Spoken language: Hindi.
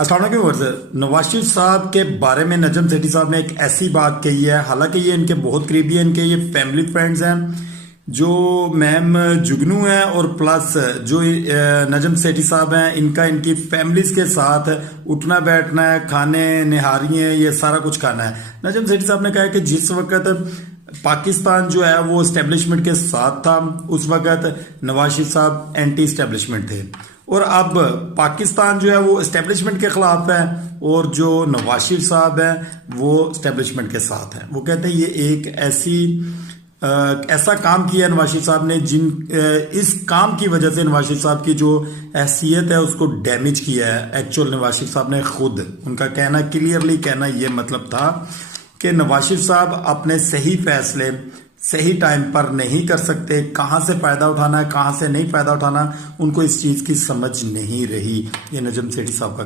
अस्सलाम वालेकुम व्यूअर्स। नवाज शरीफ साहब के बारे में नजम सेठी साहब ने एक ऐसी बात कही है, हालांकि ये इनके बहुत करीबी हैं, इनके ये फैमिली फ्रेंड्स हैं, जो मैम जुगनू हैं और प्लस जो नजम सेठी साहब हैं, इनका इनकी फैमिलीज के साथ उठना बैठना है, खाने निहारियाँ, ये सारा कुछ खाना है। नजम सेठी साहब ने कहा है कि जिस वक्त पाकिस्तान जो है वो एस्टेब्लिशमेंट के साथ था, उस वक्त नवाज शरीफ साहब एंटी एस्टेब्लिशमेंट थे, और अब पाकिस्तान जो है वो एस्टेब्लिशमेंट के खिलाफ है और जो नवाज शरीफ साहब हैं वो एस्टेब्लिशमेंट के साथ हैं। वो कहते हैं ये एक ऐसा काम किया नवाज शरीफ साहब ने इस काम की वजह से नवाज शरीफ साहब की जो हैसियत है उसको डैमेज किया है। एक्चुअल नवाज शरीफ साहब ने खुद, उनका कहना क्लियरली कहना ये मतलब था कि नवाज शरीफ साहब अपने सही फैसले सही टाइम पर नहीं कर सकते, कहां से फायदा उठाना है कहां से नहीं फायदा उठाना, उनको इस चीज की समझ नहीं रही। ये नजम सेठी साहब का